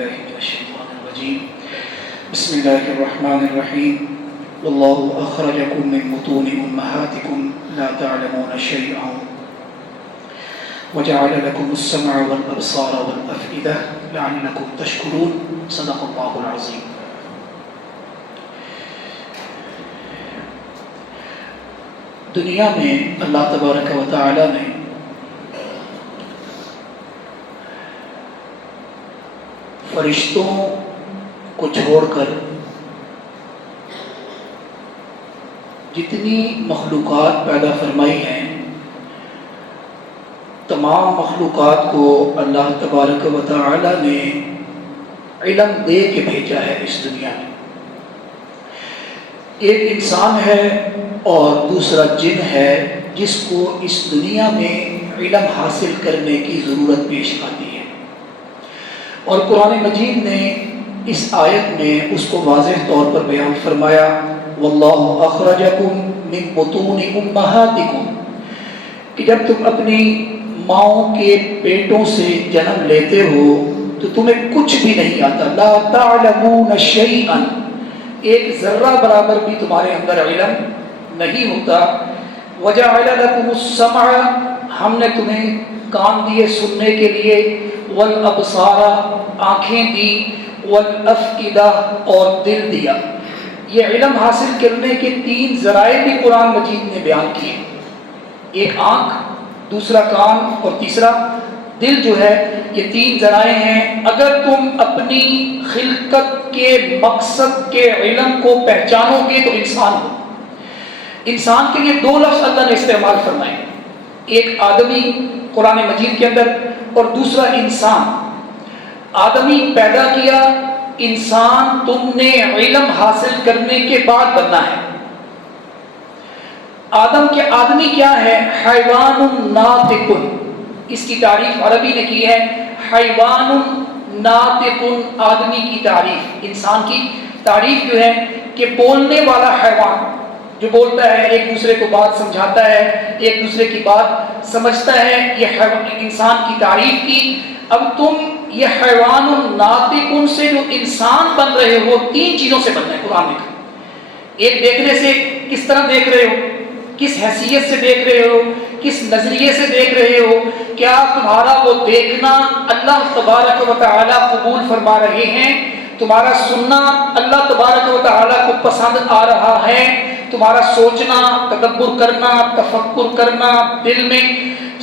بالله من الشيطان الرجيم بسم الله الرحمن الرحيم والله أخرجكم من بطون أمهاتكم لا تعلمون شيئا وجعل لكم السمع والأبصار والأفئدة لعلكم تشكرون صدق الله العظيم. دنیا میں اللہ تبارک و تعالی نے فرشتوں کو چھوڑ کر جتنی مخلوقات پیدا فرمائی ہیں تمام مخلوقات کو اللہ تبارک و تعالی نے علم دے کے بھیجا ہے اس دنیا میں. ایک انسان ہے اور دوسرا جن ہے جس کو اس دنیا میں علم حاصل کرنے کی ضرورت پیش آتی ہے، اور قرآن مجید نے اس آیت میں اس کو واضح طور پر بیان فرمایا واللہ اخرجکم من بطون امہاتکم، کہ جب تم اپنی ماؤں کے پیٹوں سے جنم لیتے ہو تو تمہیں کچھ بھی نہیں آتا، لا تعلمون شیئا، ایک ذرہ برابر بھی تمہارے اندر علم نہیں ہوتا. وجعل لکم السمع، ہم نے تمہیں کان دیے سننے کے لیے، والابصار، آنکھیں دی، والافئدہ، اور دل دیا. یہ علم حاصل کرنے کے 3 ذرائع بھی قرآن مجید نے بیان کیے، ایک آنکھ، دوسرا کان اور تیسرا دل جو ہے. یہ 3 ذرائع ہیں. اگر تم اپنی خلقت کے مقصد کے علم کو پہچانو گے تو انسان ہو. انسان کے لیے 2 لفظ اللہ نے استعمال فرمائے، ایک آدمی قرآن مجید کے اندر اور دوسرا انسان. آدمی پیدا کیا، انسان تم نے علم حاصل کرنے کے بعد بننا ہے. آدمی کیا ہے؟ حیوان ناطق، اس کی تعریف عربی نے کی ہے حیوان ناطق. آدمی کی تعریف، انسان کی تعریف جو ہے کہ بولنے والا حیوان جو بولتا ہے، ایک دوسرے کو بات سمجھاتا ہے، ایک دوسرے کی بات سمجھتا ہے، یہ انسان کی تعریف کی. اب تم یہ حیوان ناطق سے جو انسان بن رہے ہو 3 چیزوں سے بن رہے ہیں. قرآن نے کہا ایک دیکھنے سے، کس طرح دیکھ رہے ہو، کس حیثیت سے دیکھ رہے ہو، کس نظریے سے دیکھ رہے ہو. کیا تمہارا وہ دیکھنا اللہ تبارک و تعالی قبول فرما رہے ہیں؟ تمہارا سننا اللہ تبارک و تعالی کو پسند آ رہا ہے؟ تمہارا سوچنا، تدبر کرنا، تفکر کرنا، دل میں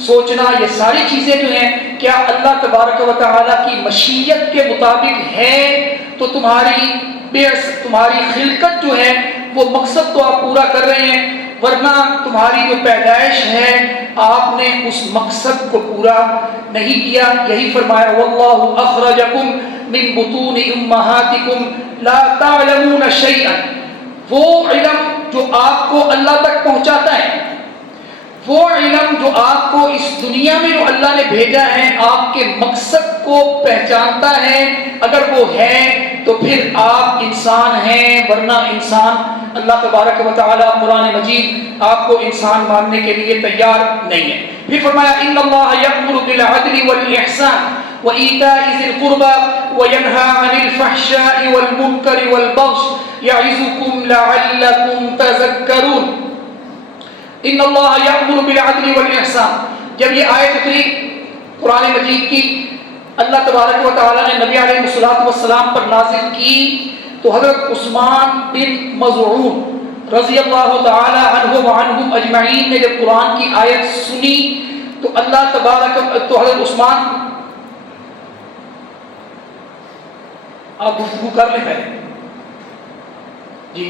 سوچنا، یہ ساری چیزیں جو ہیں کیا اللہ تبارک و تعالی کی مشیت کے مطابق ہے؟ تو تمہاری خلقت جو ہے وہ مقصد تو آپ پورا کر رہے ہیں، ورنہ تمہاری جو پیدائش ہے آپ نے اس مقصد کو پورا نہیں کیا. یہی فرمایا واللہ اخرجکم من بطون امہاتکم لا تعلمون شیئا. وہ علم جو آپ کو اللہ تک پہنچاتا ہے، وہ علم جو آپ کو اس دنیا میں جو اللہ نے بھیجا ہے آپ کے مقصد کو پہچانتا ہے، اگر وہ ہے تو پھر آپ انسان ہیں، ورنہ انسان اللہ تبارک و تعالی قرآن مجید آپ کو انسان ماننے کے لیے تیار نہیں ہے. پھر فرمایا ان اللہ یأمر بالعدل والاحسان وایتاء ذی القربى وینہی عن الفحشاء والمنکر والبغی یعظکم لعلکم تذکرون. ان اللہ یأمر بالعدل والاحسان. جب یہ آیت اتری قرآن مجید کی، اللہ تبارک و تعالی نے نبی علیہ السلام پر نازل کی، تو حضرت عثمان بن مظعون رضی اللہ تعالی عنہ وعنہم اجمعین نے جب قرآن کی آیت سنی تو حضرت عثمان، آپ گفتگو کر لیں پہلے جی.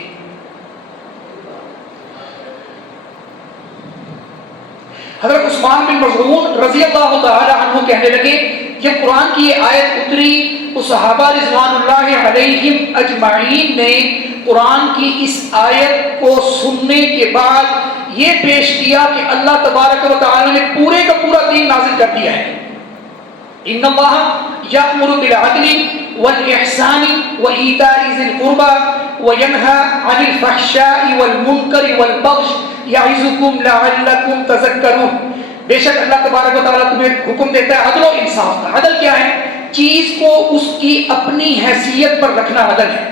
حضرت عثمان بن مظعون رضی اللہ تعالی عنہ کہنے لگے جب قرآن کی یہ آیت اتری تو صحابہ رضوان اللہ علیہم اجمعین نے قرآن کی اس آیت کو سننے کے بعد یہ پیش کیا کہ اللہ تبارک و تعالی نے پورے کا پورا دین نازل کر دیا ہے. ان اللہ یأمر بالعدل والاحسان وایتاء ذی القربى وینہی عن الفحشاء والمنکر والبغی یعظکم لعلکم تذکرون. بے شک اللہ تبارک و تعالیٰ تمہیں حکم دیتا ہے عدل و انصاف کا. عدل کیا ہے؟ چیز کو اس کی اپنی حیثیت پر رکھنا عدل ہے.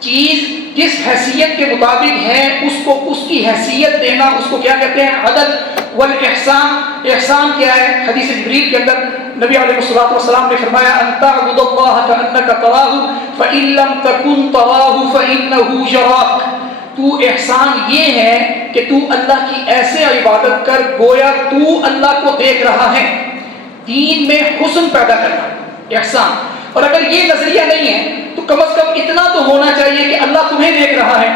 چیز جس حیثیت کے مطابق ہے اس کو اس کی حیثیت دینا، اس کو کیا کہتے ہیں؟ عدل. والاحسان، احسان کیا ہے؟ حدیث جبریل کے اندر نبی علیہ الصلوۃ والسلام نے فرمایا ان تعبد اللہ کانک تراہ فان لم تکن تراہ فانہ یراک. تو احسان یہ ہے کہ تو اللہ کی ایسے عبادت کر گویا تو اللہ کو دیکھ رہا ہے. دین میں حسن پیدا کرنا احسان. اور اگر یہ نظریہ نہیں ہے تو کم از کم اتنا تو ہونا چاہیے کہ اللہ تمہیں دیکھ رہا ہے.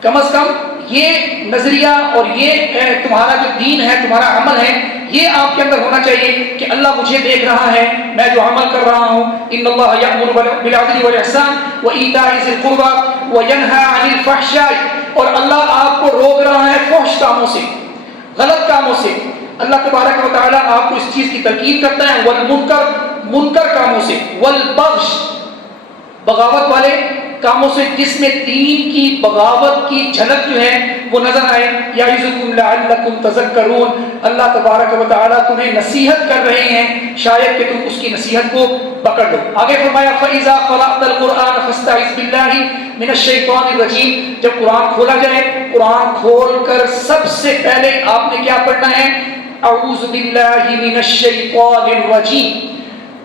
کم از کم یہ نظریہ اور یہ تمہارا جو دین ہے، تمہارا عمل ہے، یہ آپ کے اندر ہونا چاہیے کہ اللہ مجھے دیکھ رہا ہے، میں جو عمل کر رہا ہوں. ان اللہ یأمر بالعدل والاحسان وایتاء ذی القربى وینہی عن الفحشاء. اور اللہ آپ کو روک رہا ہے فحش کاموں سے، غلط کاموں سے. اللہ تبارک و تعالیٰ آپ کو اس چیز کی تلقین کرتا ہے. والمنکر، منکر کاموں سے. والبغش، بغاوت والے کاموں سے، جس میں دین کی بغاوت کی جھلک جو ہے وہ نظر آئے. یعظکم لعلکم تذکرون. اللہ تبارک و تعالیٰ تمہیں نصیحت کر رہے ہیں شاید کہ تم اس کی نصیحت کو پکڑ لو. آگے فرمایا فَإِذَا قَرَأْتَ الْقُرْآنَ فَاسْتَعِذْ بِاللَّهِ مِنَ الشَّيْطَانِ الرَّجِيمِ. جب قرآن کھولا جائے، قرآن کھول کر سب سے پہلے آپ نے کیا پڑھنا ہے؟ اعوذ باللہ من الشیطان الرجیم.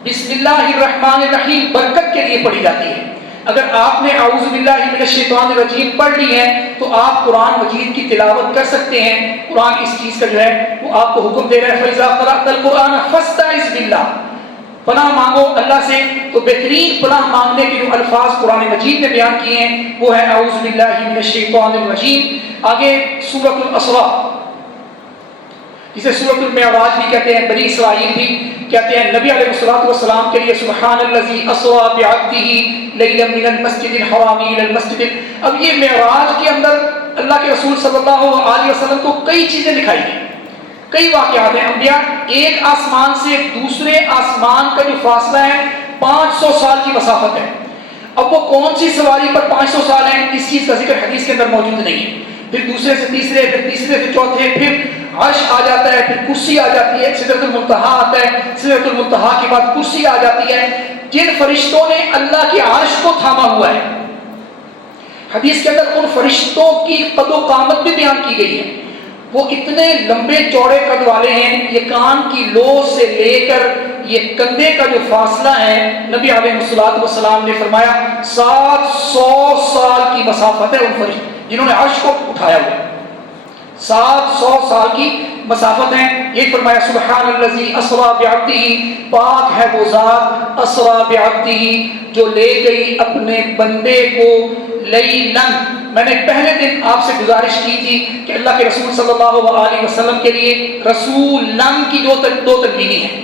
بسم اللہ الرحمن الرحیم برکت کے لیے پڑھی جاتی ہے. اگر آپ نے اعوذ باللہ من الشیطان الرجیم پڑھ لی ہے تو آپ قرآن مجید کی تلاوت کر سکتے ہیں. قرآن اس چیز کا جو ہے وہ آپ کو حکم دے رہا ہے فَإِذَا قَرَأْتَ الْقُرْآنَ فَاسْتَعِذْ بِاللَّهِ. پناہ مانگو اللہ سے. تو بہترین پناہ مانگنے کے جو الفاظ قرآن مجید نے بیان کیے ہیں وہ ہے اعوذ باللہ من الشیطان الرجیم. آگے سورۃ الاسراء، جسے سورۃ المعراج بھی کہتے ہیں، بنی اسرائیل بھی کہتے ہیں. نبی علیہ الصلوۃ والسلام کے لیے سبحان الذی اسریٰ بعبدہ لیلا من المسجد الحرام الی المسجد. اب یہ معراج کے اندر اللہ کے رسول صلی اللہ علیہ وسلم کو کئی چیزیں دکھائی گئی، کئی واقعات ہیں. انبیاء ایک آسمان سے دوسرے آسمان کا جو فاصلہ ہے 500 سال کی مسافت ہے. اب وہ کون سی سواری پر 500 سال ہیں اس چیز کا ذکر حدیث کے اندر موجود نہیں ہے. پھر دوسرے سے تیسرے، پھر تیسرے سے چوتھے، پھر عرش آ جاتا ہے، پھر کرسی آ جاتی ہے، سدرۃ المنتہا آتا ہے، سدرۃ المنتہا کے بعد کرسی آ جاتی ہے. جن فرشتوں نے اللہ کے عرش کو تھاما ہوا ہے، حدیث کے اندر ان فرشتوں کی قد و قامت بھی بیان کی گئی ہے. وہ اتنے لمبے چوڑے قد والے ہیں، یہ کان کی لو سے لے کر یہ کندھے کا جو فاصلہ ہے، نبی علیہ الصلوۃ والسلام نے فرمایا 700 سال کی مسافت ہے ان فرشتوں جنہوں نے عرش کو اٹھایا ہوا ہے. 700 سال کی مسافت ہے. یہ فرمایا سبحان الذی اسریٰ بعبدہ، پاک ہے وہ ذات اسریٰ بعبدہ جو لے گئی اپنے بندے کو لیلاً. میں نے پہلے دن آپ سے گزارش کی تھی کہ اللہ کے رسول صلی اللہ علیہ وسلم کے لیے رسولاً کی دو تنوینی ہے،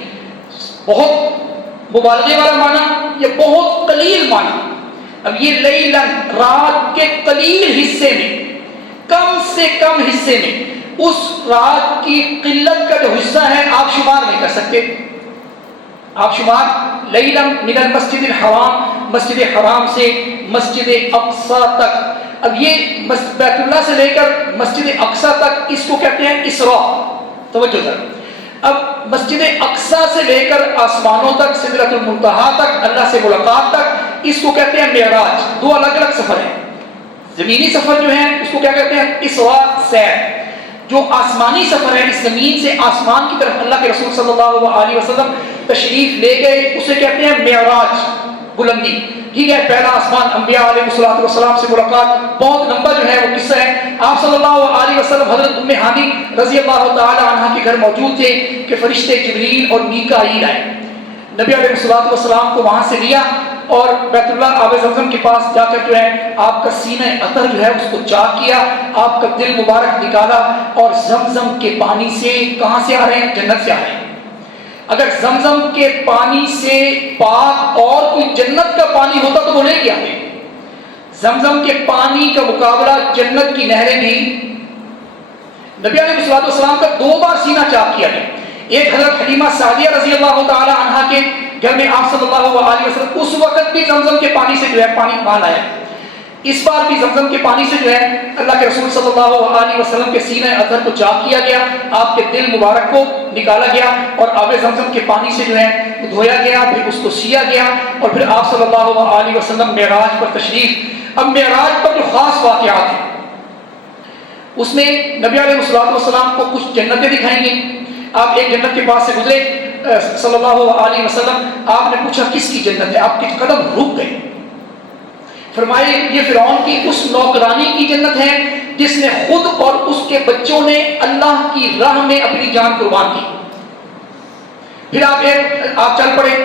بہت مبالغے والا معنی یا بہت قلیل معنی. اب یہ لیلاً رات کے قلیل حصے میں، کم سے کم حصے میں، اس رات کی قلت کا جو حصہ ہے آپ شمار نہیں کر سکتے. آپ شمار لیلاً من المسجد الحرام، مسجد حرام سے مسجد اقصیٰ تک. اب یہ بیت اللہ سے لے کر مسجد اقصیٰ تک اس کو کہتے ہیں اسراء. توجہ ذرا. اب مسجد اقصیٰ سے لے کر آسمانوں تک، سدرۃ المنتہا تک، اللہ سے ملاقات تک، اس کو کہتے ہیں معراج. دو الگ الگ سفر ہیں. زمینی سفر جو ہے اس کو کیا کہتے ہیں؟ اسراء، سیر. جو آسمانی سفر ہے، اس زمین سے آسمان کی طرف اللہ کے رسول صلی اللہ علیہ وسلم تشریف لے گئے، اسے کہتے ہیں معراج، بلندی. ٹھیک ہے، پہلا آسمان، انبیاء علیہ الصلوۃ والسلام سے ملاقات. بہت لمبا جو ہے وہ قصہ ہے. آپ صلی اللہ علیہ وسلم حضرت ام ہانی رضی اللہ تعالی عنہا کے گھر موجود تھے کہ فرشتے جبریل اور میکائیل آئے. نبی علیہ الصلوۃ والسلام کو وہاں سے لیا اور بیت اللہ آب زمزم کے پاس جا کر جو ہے آپ کا سینہ عطر جو ہے اس کو چاک کیا، آپ کا دل مبارک نکالا اور زمزم کے پانی سے کہاں سے آ رہے ہیں؟ جنت سے آ رہے ہیں. اگر زمزم کے پانی سے پاک اور کوئی جنت کا پانی ہوتا تو وہ لے کے آتے. زمزم کے پانی کا مقابلہ جنت کی نہریں بھی. نبی علیہ الصلوۃ والسلام کا 2 بار سینہ چاک کیا گیا. ایک حضرت حلیمہ سعدیہ رضی اللہ تعالی عنہا کے گھر میں آپ صلی اللہ علیہ وسلم اس وقت بھی زمزم کے پانی سے جو ہے پانی مان آیا. اس بار بھی زمزم کے پانی سے جو ہے اللہ کے رسول صلی اللہ علیہ وسلم کے سینہ اطہر کو چاک کیا گیا، آپ کے دل مبارک کو نکالا گیا اور آب زمزم کے پانی سے جو ہے دھویا گیا، پھر اس کو سیا گیا اور پھر آپ صلی اللہ علیہ وسلم معراج پر تشریف۔ اب معراج پر جو خاص واقعات ہیں اس میں نبی علیہ السلام کو کچھ جنتیں دکھائیں گے۔ آپ ایک جنت کے پاس سے گزرے صلی اللہ علیہ وسلم، آپ نے پوچھا کس کی جنت ہے؟ آپ کے قدم رک گئے، فرمائے یہ فرعون کی اس نوکرانی کی جنت ہے جس نے خود اور اس کے بچوں نے اللہ کی راہ میں اپنی جان قربان کی۔ پھر آپ چل پڑے،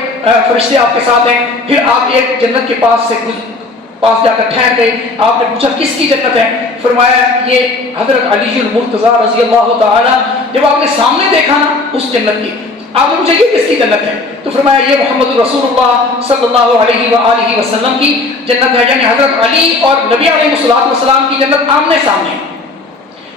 فرشتے آپ کے ساتھ ہیں، پھر آپ ایک جنت کے پاس جا کر ٹھہر گئے، آپ نے پوچھا کس کی جنت ہے؟ فرمایا یہ حضرت علی المرتضیٰ رضی اللہ تعالی۔ جب آپ نے سامنے دیکھا نا اس جنت کی، آپ نے پوچھا یہ کس کی جنت ہے؟ تو فرمایا یہ محمد رسول اللہ صلی اللہ علیہ وآلہ وسلم کی جنت ہے، یعنی حضرت علی اور نبی علیہ السلام کی جنت آمنے سامنے۔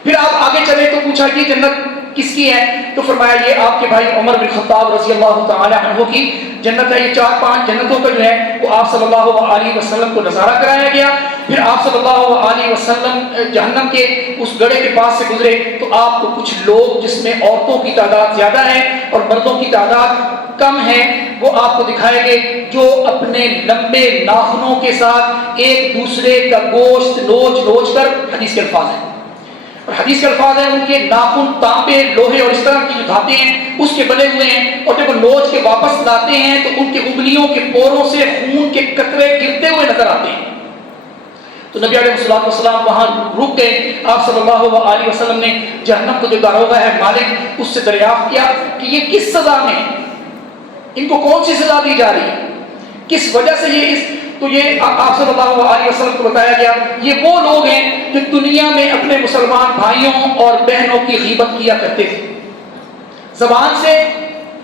پھر آپ آگے چلے تو پوچھا یہ جنت کس کی ہے؟ تو فرمایا یہ آپ کے بھائی عمر بن خطاب رضی اللہ تعالی عنہ کی جنت ہے۔ یہ 4-5 جنتوں کا جو ہے وہ آپ صلی اللہ علیہ وسلم کو نظارہ کرایا گیا۔ پھر آپ صلی اللہ علیہ وسلم جہنم کے اس گڑھے کے پاس سے گزرے تو آپ کو کچھ لوگ جس میں عورتوں کی تعداد زیادہ ہے اور مردوں کی تعداد کم ہے وہ آپ کو دکھائے گے، جو اپنے لمبے ناخنوں کے ساتھ ایک دوسرے کا گوشت نوچ کر، حدیث کے الفاظ ہیں اور حدیث کے الفاظ ہیں، ان کے ناخن تانبے، لوہے اور اس طرح کی جو دھاتیں ہیں اس کے بنے ہوئے ہیں، اور جب وہ نوچ کے واپس لاتے ہیں تو ان کے انگلیوں کے پوروں سے خون کے قطرے گرتے ہوئے نظر آتے ہیں۔ تو نبی علیہ السلام وہاں رک گئے۔ آپ صلی اللہ علیہ وسلم نے جہنم کو جو داروغہ ہے مالک، اس سے دریافت کیا کہ یہ کس سزا میں، ان کو کون سی سزا دی جا رہی ہے، کس وجہ سے تو یہ آپ صلی اللہ علیہ وسلم کو بتایا گیا یہ وہ لوگ ہیں جو دنیا میں اپنے مسلمان بھائیوں اور بہنوں کی غیبت کیا کرتے تھے، زبان سے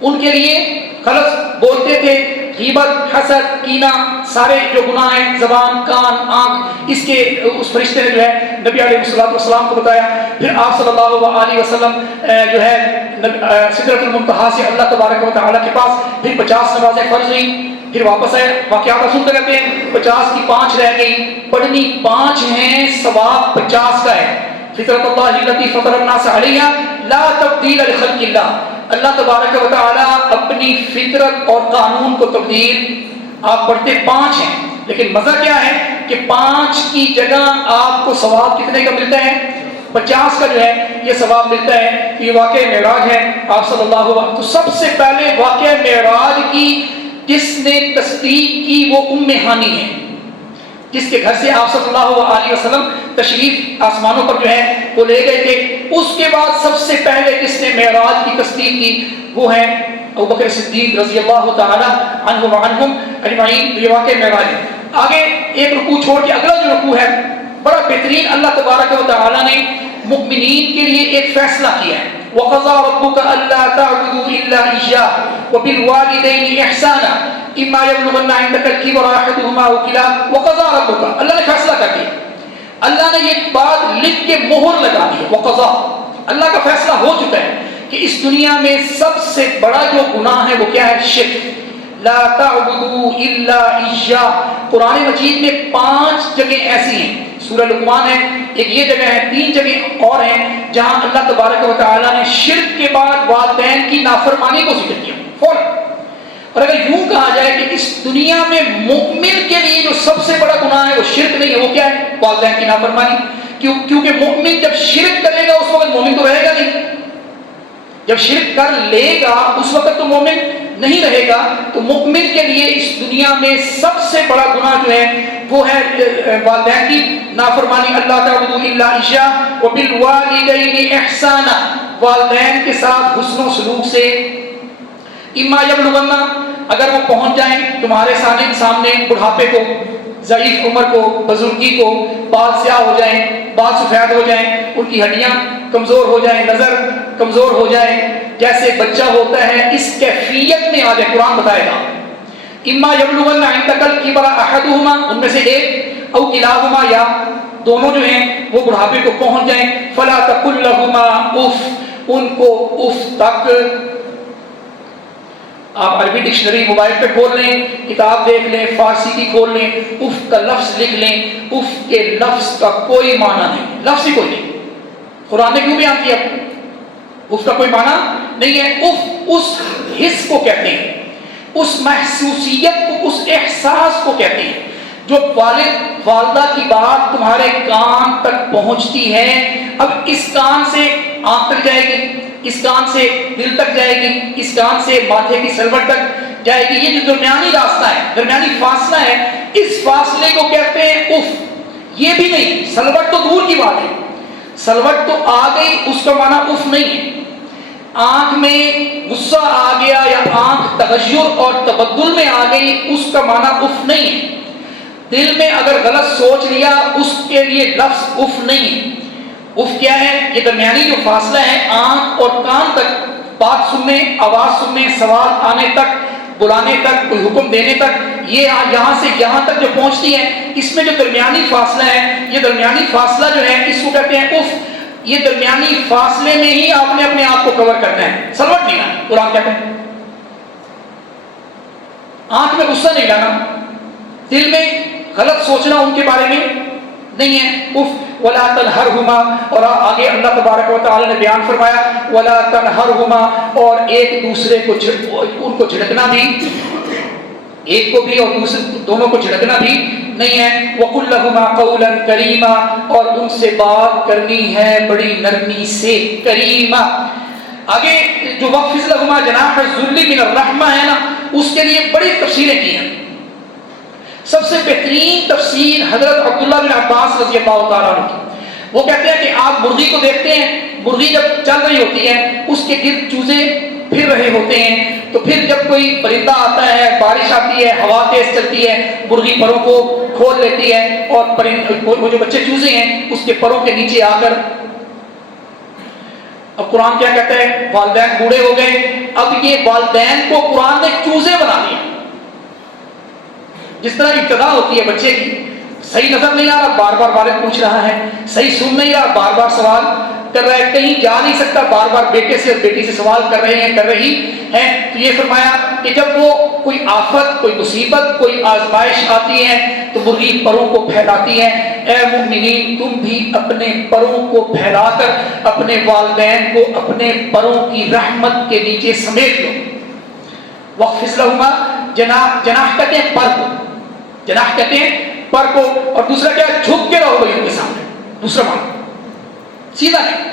ان کے لیے غلط بولتے تھے، غیبت، حسد، کینہ، سارے جو گناہ ہیں، زبان، کان، آنکھ، اس فرشتے نے جو ہے نبی علیہ السلام کو بتایا۔ پھر آپ صلی اللہ علیہ وسلم جو ہے سدرۃ المنتہا سے اللہ تبارک و تعالیٰ کے پاس، پھر 50 نمازیں فرض ہوئیں، پھر واپس آئے، واقعات سنتے رہتے ہیں، 50 کی 5 رہ گئی، پڑھنی 5 ہیں، ثواب 50 کا ہے۔ فطرت اللہ التی فطر الناس علیہا لا تبدیل لخلق اللہ، اللہ تبارک و تعالیٰ اپنی فطرت اور قانون کو تبدیل، آپ پڑھتے 5 ہیں لیکن مزہ کیا ہے کہ 5 کی جگہ آپ کو ثواب کتنے کا ملتا ہے؟ 50 کا جو ہے یہ ثواب ملتا ہے۔ یہ واقعہ معراج ہے، آپ صلی اللہ علیہ وسلم تو سب سے پہلے واقعہ معراج کی جس نے تصدیق کی وہ ام ہانی ہے، جس کے گھر سے آپ صلی اللہ علیہ وسلم تشریف آسمانوں پر جو ہے وہ لے گئے تھے۔ اس کے بعد سب سے پہلے جس نے معراج کی تصدیق کی وہ ہے ابوبکر صدیق رضی اللہ تعالی عنہ وعنہم اجمعین۔ یہ واقعہ معراج ہے۔ آگے ایک رکوع چھوڑ کے اگلا جو رکوع ہے بڑا بہترین، اللہ تبارک و تعالی نے مؤمنین کے لیے ایک فیصلہ کیا ہے، وَقَضَىٰ رَبُّكَ أَلَّا تَعْبُدُوا إِلَّا إِيَّاهُ وَبِالْوَالِدَيْنِ إِحْسَانًا إِمَّا يَبْلُغَنَّ عِندَكَ الْكِبَرَ أَحَدُهُمَا أَوْ كِلَاهُمَا وَقَضَىٰ رَبُّكَ، اللہ نے فیصلہ کر دیا، اللہ نے یہ بات لکھ کے مہر لگا دی ہے، وَقَضَىٰ، اللہ کا فیصلہ ہو چکا ہے کہ اس دنیا میں سب سے بڑا جو گناہ ہے وہ کیا ہے؟ شرک۔ لا تعبدوا الا اياه، قرآن مجید میں 5 جگہ ایسی ہیں، سورہ لقمان ہے ایک، یہ جگہ ہے، 3 جگہ اور ہیں جہاں اللہ تبارک و تعالیٰ نے شرک کے بعد والدین کی نافرمانی کو ذکر کیا فوراً۔ اور اگر یوں کہا جائے کہ اس دنیا میں مومن کے لیے جو سب سے بڑا گناہ ہے وہ شرک نہیں ہے، وہ کیا ہے؟ والدین کی نافرمانی۔ کیونکہ مومن جب شرک کرے گا اس وقت مومن تو رہے گا نہیں، جب شرک کر لے گا اس وقت تو مومن نہیں رہے گا۔ تو مومن کے لیے اس دنیا میں سب سے بڑا گناہ جو ہے وہ ہے والدین کی نافرمانی۔ اللہ تعبدوا الا اياه وبالوالدين احسانا، والدین کے ساتھ حسن و سلوک سے۔ اما یبلغن، اگر وہ پہنچ جائیں تمہارے سامنے بڑھاپے کو، ضعیف عمر کو، بزرگی کو، بال سیاہ ہو جائیں، بال سفید ہو جائیں، ان کی ہڈیاں کمزور ہو جائیں، نظر کمزور ہو جائے، جیسے بچہ ہوتا ہے اس کیفیت میں آ جائے، قرآن بتائے گا۔ اما یبلغن عندک الکبر احدہما، ان میں سے ایک، او کلاہما، یا دونوں جو ہیں وہ بڑھاپے کو پہنچ جائیں، فلا تقل لہما اف، ان کو اف تک آپ عربی ڈکشنری موبائل پہ کھول لیں، کتاب دیکھ لیں، فارسی کی کھول لیں، اف کا لفظ لکھ لیں، اف کے لفظ کا کوئی معنی نہیں، لفظ ہی کوئی نہیں۔ قرآن نے کیوں بیان کیا؟ اف کا کوئی معنی نہیں ہے۔ اف اس حس کو کہتے ہیں، اس محسوسیت کو، اس احساس کو کہتے ہیں جو والد والدہ کی بات تمہارے کان تک پہنچتی ہے۔ اب اس کان سے آنکھ تک جائے گی، اس کان سے دل تک جائے گی، اس کان سے ماتھے کی سلوٹ تک جائے گی۔ یہ جو درمیانی راستہ ہے، درمیانی فاصلہ ہے، اس فاصلے کو کہتے ہیں اف۔ یہ بھی نہیں، سلوٹ تو دور کی بات ہے، سلوٹ تو آ گئی، اس کا معنی اف نہیں ہے۔ آنکھ میں غصہ آ گیا یا آنکھ تغیر اور تبدل میں آ گئی، اس کا معنی اف نہیں ہے۔ دل میں اگر غلط سوچ لیا، اس کے لیے لفظ اف نہیں ہے۔ اف کیا ہے؟ یہ درمیانی جو فاصلہ ہے آنکھ اور کان تک، بات سننے، آواز سننے، سوال آنے تک، بلانے تک، کوئی حکم دینے تک، یہ یہاں سے یہاں تک جو پہنچتی ہے، اس میں جو درمیانی فاصلہ ہے، یہ درمیانی فاصلہ جو ہے اس کو کہتے ہیں اف۔ یہ درمیانی فاصلے میں ہی آپ نے اپنے آپ کو کور کرنا ہے، سلوٹ نہیں لانا۔ قرآن کہتے ہیں آنکھ میں غصہ نہیں لانا، دل میں غلط سوچنا ان کے بارے میں نہیں ہے۔ اف ولا تنہرہما، اور آگے اللہ تبارک و تعالی نے بیان فرمایا ولا تنہرہما، اور ایک دوسرے کو ان کو جھڑکنا بھی، ایک کو بھی اور دوسرے دونوں کو جھڑکنا بھی نہیں ہے۔ وقل لہما قولا کریما، اور ان سے بات کرنی ہے بڑی نرمی سے، کریما۔ آگے جو وقفز لہما جناح الذل من الرحمہ ہے نا، اس کے لیے بڑی تفسیریں کی ہیں۔ سب سے بہترین تفسیر حضرت عبداللہ بن عباس رضی اللہ تعالیٰ عنہ کی، وہ کہتے ہیں کہ آپ مرغی کو دیکھتے ہیں، مرغی جب چل رہی ہوتی ہے اس کے گرد چوزے پھر رہے ہوتے ہیں، تو پھر جب کوئی پرندہ آتا ہے، بارش آتی ہے، ہوا تیز چلتی ہے، مرغی پروں کو کھول لیتی ہے، اور وہ جو بچے چوزے ہیں اس کے پروں کے نیچے آ کر، اب قرآن کیا کہتا ہے؟ والدین بوڑھے ہو گئے، اب یہ والدین کو قرآن نے چوزے بنا دیا۔ جس طرح ابتدا ہوتی ہے بچے کی، صحیح نظر نہیں آ رہا، بار بار والد پوچھ رہا ہے، صحیح سن نہیں رہا، بار بار سوال کر رہا ہے، کہیں جا نہیں سکتا، بار بار بیٹے سے اور بیٹی سے سوال کر رہے ہیں، کر رہی ہیں۔ تو یہ فرمایا کہ جب وہ کوئی آفت، کوئی مصیبت، کوئی آزمائش آتی ہے تو مرغی پروں کو پھیلاتی ہے۔ اے مومنین، تم بھی اپنے پروں کو پھیلا کر اپنے والدین کو اپنے پروں کی رحمت کے نیچے سمیٹ لو۔ وَخْفِضْ لَهُمَا جناح کہتے ہیں پر کو، جناح کہتے ہیں پر کو، اور دوسرا کیا؟ جھک کے رہو بھائی ان کے سامنے، دوسرا معنی سیدھا نہیں،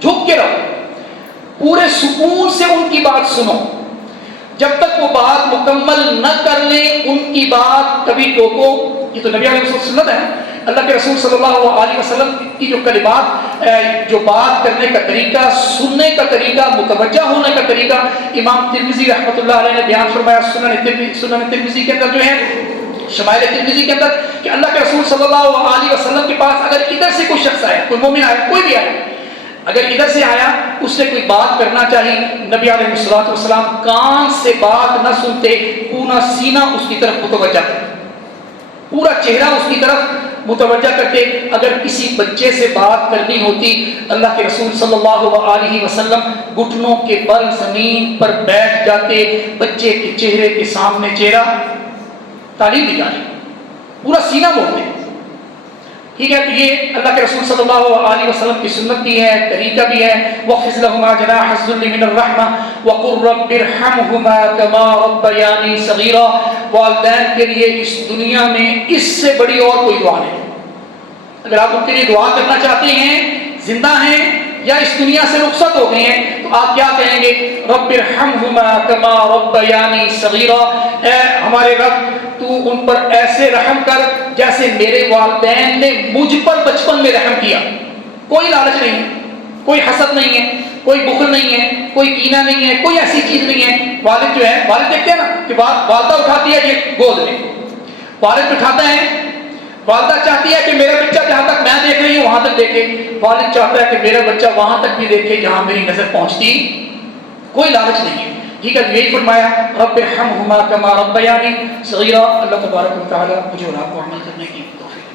جھک کے رہو، پورے سکون سے ان کی بات سنو، جب تک وہ بات مکمل نہ کر لیں ان کی بات کبھی ٹوکو۔ یہ تو نبی علیہ وسلم سنت ہے، اللہ کے رسول صلی اللہ علیہ وسلم کی جو کلمات، جو بات کرنے کا طریقہ، سننے کا طریقہ، متوجہ ہونے کا طریقہ، امام ترمذی رحمۃ اللہ علیہ نے بیان فرمایا سنن ترمذی کے اندر جو ہے، شمائل ترمذی کے اندر، کہ اللہ کے رسول صلی اللہ علیہ وسلم کے پاس اگر ادھر سے کوئی شخص آیا، کوئی مومن آیا، کوئی بھی آیا، اگر ادھر سے آیا اس سے کوئی بات کرنا چاہیے، نبی علیہ الصلوۃ والسلام کان سے بات نہ سنتے، پورا سینہ اس کی طرف متوجہ کرتے، پورا چہرہ اس کی طرف متوجہ کرتے۔ اگر کسی بچے سے بات کرنی ہوتی، اللہ کے رسول صلی اللہ علیہ وسلم گھٹنوں کے بل زمین پر بیٹھ جاتے، بچے کے چہرے کے سامنے چہرہ تعلیم نکالے، پورا سینہ موڑتے۔ ٹھیک ہے، تو یہ اللہ کے رسول صلی اللہ علیہ وسلم کی سنت بھی ہے، طریقہ بھی ہے۔ وَخْفِضْ لَهُمَا جَنَاحَ الذُّلِّ مِنَ الرَّحْمَةِ وَقُلْ رَبِّ ارْحَمْهُمَا كَمَا رَبَّيَانِي صَغِيرًا۔ والدین کے لیے اس دنیا میں اس سے بڑی اور کوئی دعا نہیں۔ اگر آپ ان کے لیے دعا کرنا چاہتے ہیں، زندہ ہیں یا اس دنیا سے رخصت ہو گئے ہیں، تو آپ کیا کہیں گے؟ رب ارحمہما کما ربیانی صغیرا، اے ہمارے رب تو ان پر ایسے رحم کر جیسے میرے والدین نے مجھ پر بچپن میں رحم کیا۔ کوئی لالچ نہیں ہے، کوئی حسد نہیں ہے، کوئی بخل نہیں ہے، کوئی کینہ نہیں ہے، کوئی ایسی چیز نہیں ہے۔ والد جو ہے، والد دیکھتے ہیں نا کہ والدہ اٹھاتی ہے یہ گود میں، والد اٹھاتا ہے، والدہ چاہتی ہے کہ میرا بچہ جہاں تک میں دیکھ رہی ہوں وہاں تک دیکھے، والد چاہتا ہے کہ میرا بچہ وہاں تک بھی دیکھے جہاں میری نظر پہنچتی، کوئی لالچ نہیں ہے۔ ٹھیک ہے، یہی فرمایا رب ارحمہما کما ربیانی صغیرا۔ اللہ تبارک و تعالی مجھے اور آپ کو عمل کرنے کی توفیق۔